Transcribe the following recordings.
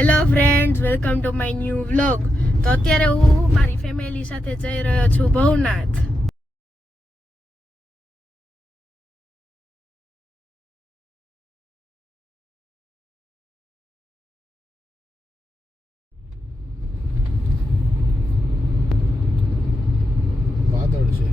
Hello friends, welcome to my new vlog. તો અત્યારે હું મારી ફેમિલી સાથે જઈ રહ્યો છું ભવનાથ. વાદળ છે.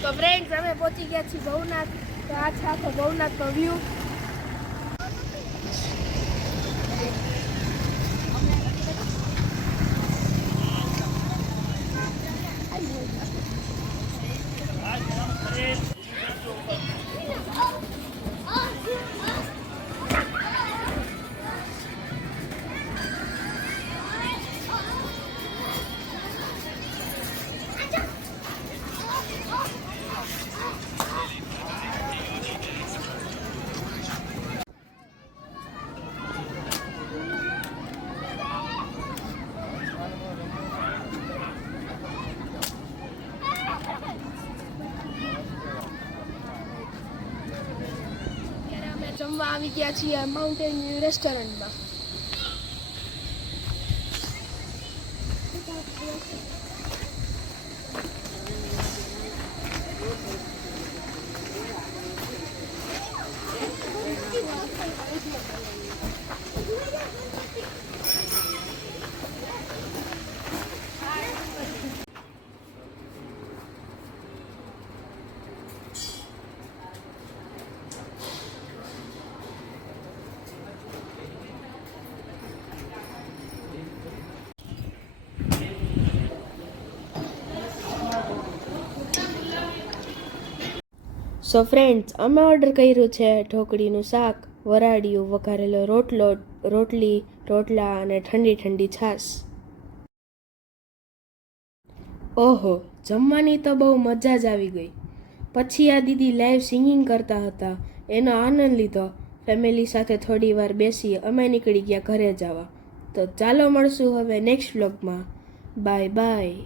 તો ફ્રેન્ડ્સ, અમે પહોંચી ગયા છીએ ભવનાથ. તો આ છે આખો ભવનાથનો વ્યૂ. જમવા આવી ગયા છીએ માઉન્ટેન રેસ્ટોરન્ટમાં. સો ફ્રેન્ડ્સ, અમે ઓર્ડર કર્યું છે ઢોકળીનું શાક, વરાળિયું, વઘારેલો રોટલી, રોટલા અને ઠંડી ઠંડી છાશ. ઓહો, જમવાની તો બહુ મજા જ આવી ગઈ. પછી આ દીદી લાઈવ સિંગિંગ કરતા હતા, એનો આનંદ લીધો. ફેમિલી સાથે થોડી વાર બેસી અમે નીકળી ગયા ઘરે જવા. તો ચાલો મળશું હવે નેક્સ્ટ વ્લોગમાં. Bye bye.